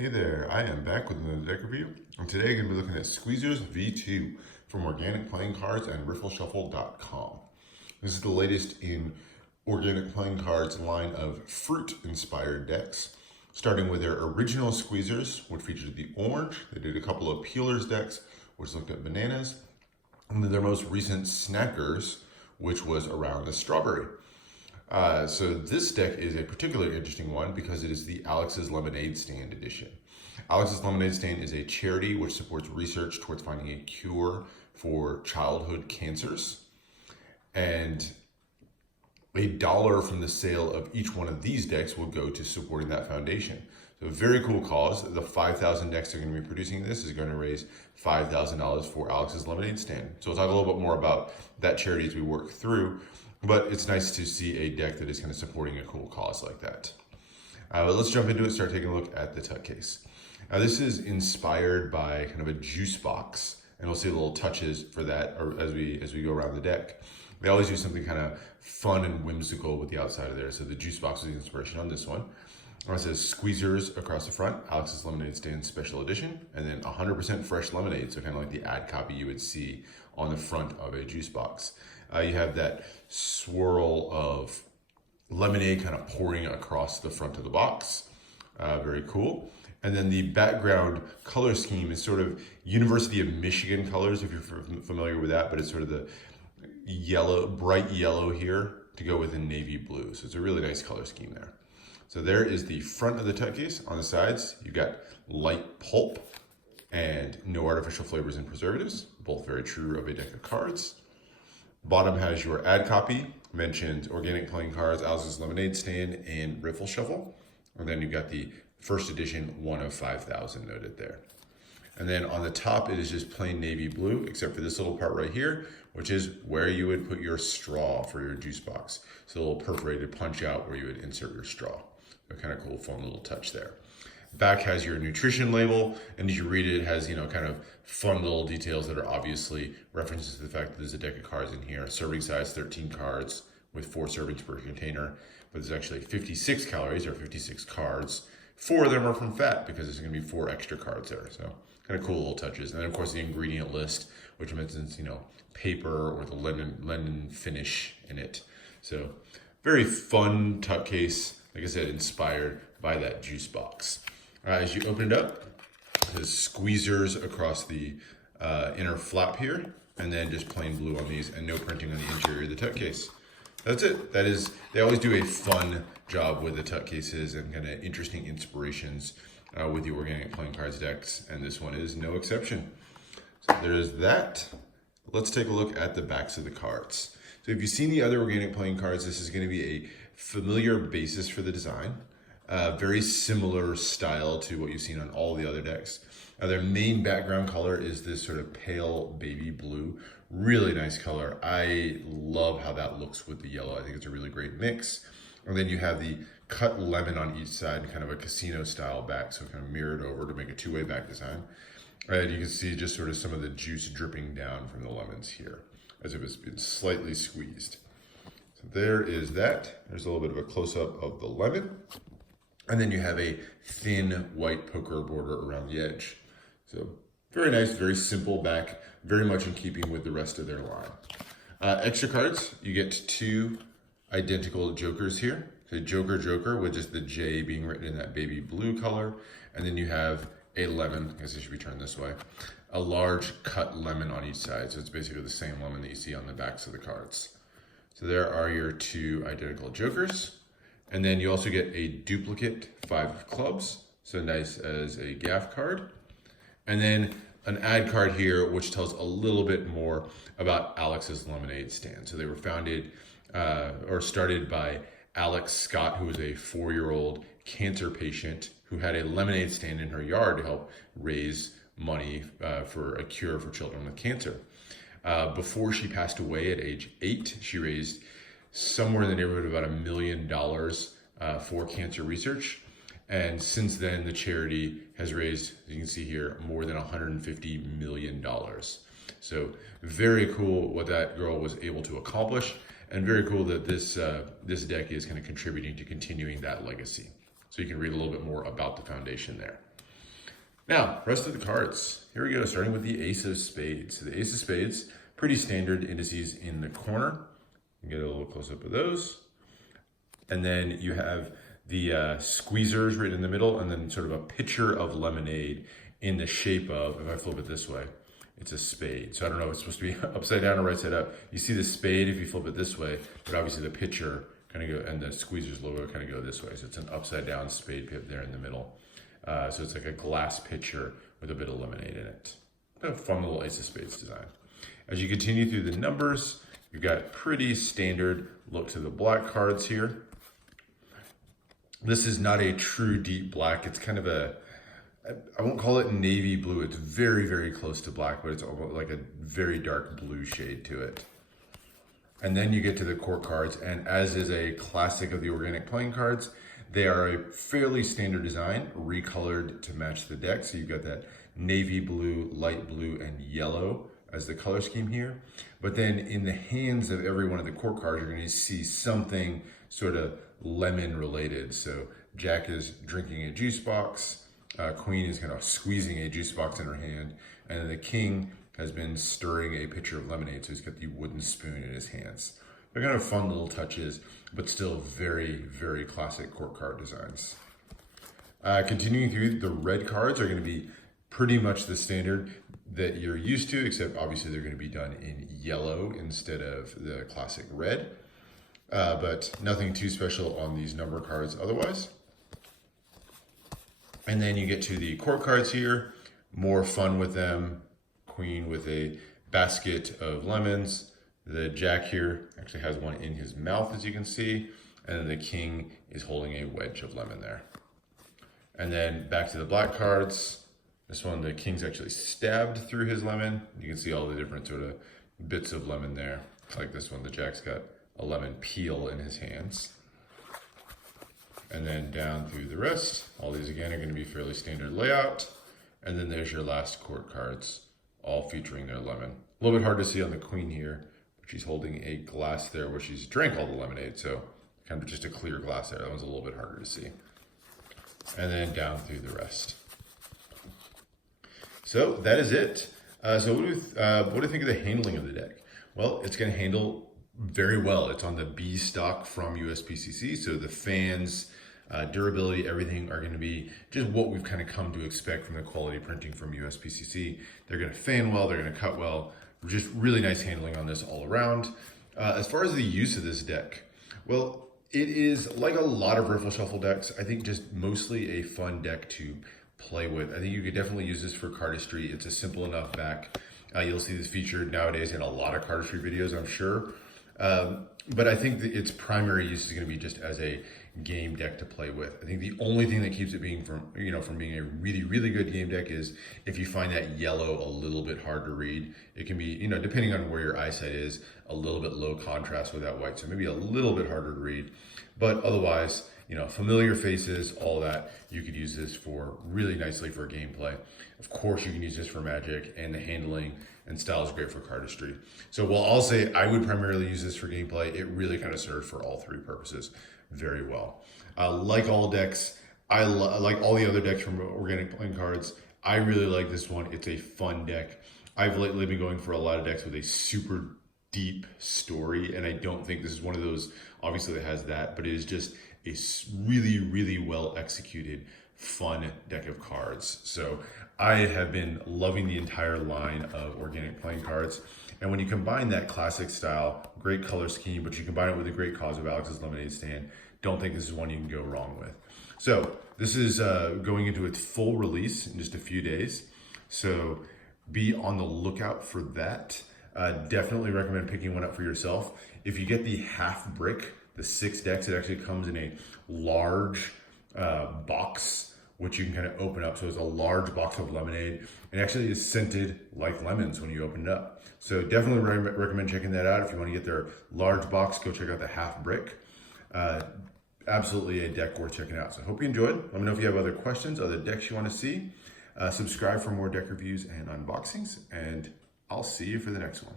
Hey there, I am back with another deck review, and today I'm going to be looking at Squeezers V2 from Organic Playing Cards and RiffleShuffle.com. This is the latest in Organic Playing Cards line of fruit-inspired decks, starting with their original Squeezers, which featured the orange. They did a couple of Peelers decks, which looked at bananas, and then their most recent Snackers, which was around the strawberry. So this deck is a particularly interesting one because it is the Alex's Lemonade Stand edition. Alex's Lemonade Stand is a charity which supports research towards finding a cure for childhood cancers. And $1 from the sale of each one of these decks will go to supporting that foundation. So a very cool cause. The 5,000 decks they're going to be producing this is going to raise $5,000 for Alex's Lemonade Stand. So we'll talk a little bit more about that charity as we work through. But it's nice to see a deck that is kind of supporting a cool cause like that. But let's jump into it, start taking a look at the Tut case. Now this is inspired by kind of a juice box, and we'll see little touches for that as we go around the deck. They always do something kind of fun and whimsical with the outside of there. So the juice box is the inspiration on this one. It says Squeezers across the front, Alex's Lemonade Stand Special Edition, and then 100% fresh lemonade, so kind of like the ad copy you would see on the front of a juice box. You have that swirl of lemonade kind of pouring across the front of the box. Very cool. And then the background color scheme is sort of University of Michigan colors, if you're familiar with that, but it's sort of the yellow, bright yellow here to go with the navy blue. So it's a really nice color scheme there. So there is the front of the Tut case. On the sides, you've got light pulp and no artificial flavors and preservatives, both very true of a deck of cards. Bottom has your ad copy, mentioned Organic Playing Cards, Alex's Lemonade Stand, and Riffle Shuffle. And then you've got the first edition 1 of 5,000 noted there. And then on the top, it is just plain navy blue, except for this little part right here, which is where you would put your straw for your juice box. So a little perforated punch out where you would insert your straw. A kind of cool, fun little touch there. Back has your nutrition label, and as you read it, it has, kind of fun little details that are obviously references to the fact that there's a deck of cards in here. Serving size 13 cards with 4 servings per container, but there's actually 56 calories or 56 cards. 4 of them are from fat because there's going to be 4 extra cards there. So kind of cool little touches. And then of course the ingredient list, which mentions, paper or the linen finish in it. So very fun Tut case. Like I said, inspired by that juice box. As you open it up, there's Squeezers across the inner flap here, and then just plain blue on these, and no printing on the interior of the Tut case. That's it. They always do a fun job with the Tut cases and kind of interesting inspirations with the Organic Playing Cards decks, and this one is no exception. So there's that. Let's take a look at the backs of the cards. So if you've seen the other Organic Playing Cards, this is going to be a familiar basis for the design. Very similar style to what you've seen on all the other decks. Their main background color is this sort of pale baby blue. Really nice color. I love how that looks with the yellow. I think it's a really great mix. And then you have the cut lemon on each side, kind of a casino style back, so kind of mirrored over to make a two-way back design. And you can see just sort of some of the juice dripping down from the lemons here, as if it's been slightly squeezed. So there is that. There's a little bit of a close-up of the lemon. And then you have a thin white poker border around the edge. So very nice, very simple back, very much in keeping with the rest of their line. Extra cards, you get 2 identical jokers here. So Joker with just the J being written in that baby blue color. And then you have a lemon, I guess it should be turned this way, a large cut lemon on each side. So it's basically the same lemon that you see on the backs of the cards. So there are your 2 identical jokers. And then you also get a duplicate 5 of clubs, so nice as a gaff card. And then an ad card here, which tells a little bit more about Alex's Lemonade Stand. So they were founded or started by Alex Scott, who was a 4-year-old cancer patient who had a lemonade stand in her yard to help raise money for a cure for children with cancer. Before she passed away at age 8, she raised somewhere in the neighborhood of about $1 million for cancer research. And since then, the charity has raised, as you can see here, more than $150 million. So very cool what that girl was able to accomplish, and very cool that this deck is kind of contributing to continuing that legacy. So you can read a little bit more about the foundation there. Now, rest of the cards. Here we go, starting with the Ace of Spades. So the Ace of Spades, pretty standard indices in the corner. You get a little close up of those. And then you have the squeezers right in the middle, and then sort of a pitcher of lemonade in the shape of, if I flip it this way, it's a spade. So I don't know if it's supposed to be upside down or right side up. You see the spade if you flip it this way, but obviously the pitcher kind of go, and the squeezers logo kind of go this way. So it's an upside down spade pip there in the middle. So it's like a glass pitcher with a bit of lemonade in it. A fun little Ace of Spades design. As you continue through the numbers, you've got pretty standard look to the black cards here. This is not a true deep black. It's kind of a, I won't call it navy blue. It's very, very close to black, but it's almost like a very dark blue shade to it. And then you get to the court cards, and as is a classic of the organic playing cards, they are a fairly standard design, recolored to match the deck. So you've got that navy blue, light blue, and yellow as the color scheme here. But then in the hands of every one of the court cards, you're going to see something sort of lemon related. So Jack is drinking a juice box, Queen is kind of squeezing a juice box in her hand, and then the King has been stirring a pitcher of lemonade, so he's got the wooden spoon in his hands. They're kind of fun little touches, but still very, very classic court card designs. Continuing through, the red cards are going to be pretty much the standard that you're used to, except obviously they're going to be done in yellow instead of the classic red. But nothing too special on these number cards otherwise. And then you get to the court cards here, more fun with them. Queen with a basket of lemons. The Jack here actually has one in his mouth, as you can see. And then the King is holding a wedge of lemon there. And then back to the black cards. This one, the King's actually stabbed through his lemon. You can see all the different sort of bits of lemon there. Like this one, the Jack's got a lemon peel in his hands. And then down through the rest, all these again are going to be fairly standard layout. And then there's your last court cards, all featuring their lemon. A little bit hard to see on the Queen here, but she's holding a glass there where she's drank all the lemonade, so kind of just a clear glass there. That one's a little bit harder to see. And then down through the rest. So that is it. So what do you think of the handling of the deck? Well, it's going to handle very well. It's on the B stock from USPCC, so the fans, durability, everything are going to be just what we've kind of come to expect from the quality printing from USPCC. They're going to fan well, they're going to cut well. Just really nice handling on this all around. As far as the use of this deck, well, it is like a lot of Riffle Shuffle decks. I think just mostly a fun deck to play with. I think you could definitely use this for cardistry. It's a simple enough back. You'll see this featured nowadays in a lot of cardistry videos, I'm sure. But I think that its primary use is going to be just as a game deck to play with. I think the only thing that keeps it being from being a really, really good game deck is if you find that yellow a little bit hard to read. It can be, depending on where your eyesight is, a little bit low contrast with that white, so maybe a little bit harder to read. But otherwise, familiar faces, all that, you could use this for really nicely for gameplay. Of course, you can use this for Magic, and the handling and style is great for cardistry. So while I'll say I would primarily use this for gameplay, it really kind of serves for all three purposes very well. Like all decks, like all the other decks from Organic Playing Cards, I really like this one. It's a fun deck. I've lately been going for a lot of decks with a super deep story, and I don't think this is one of those, obviously, that has that, but it is just a really, really well executed, fun deck of cards. So I have been loving the entire line of Organic Playing Cards. And when you combine that classic style, great color scheme, but you combine it with a great cause of Alex's Lemonade Stand, don't think this is one you can go wrong with. So this is going into its full release in just a few days. So be on the lookout for that. Definitely recommend picking one up for yourself. If you get the half brick, the 6 decks, it actually comes in a large box, which you can kind of open up. So it's a large box of lemonade. It actually is scented like lemons when you open it up. So definitely recommend checking that out. If you want to get their large box, go check out the half brick. Absolutely a deck worth checking out. So I hope you enjoyed. Let me know if you have other questions, other decks you want to see. Subscribe for more deck reviews and unboxings, and I'll see you for the next one.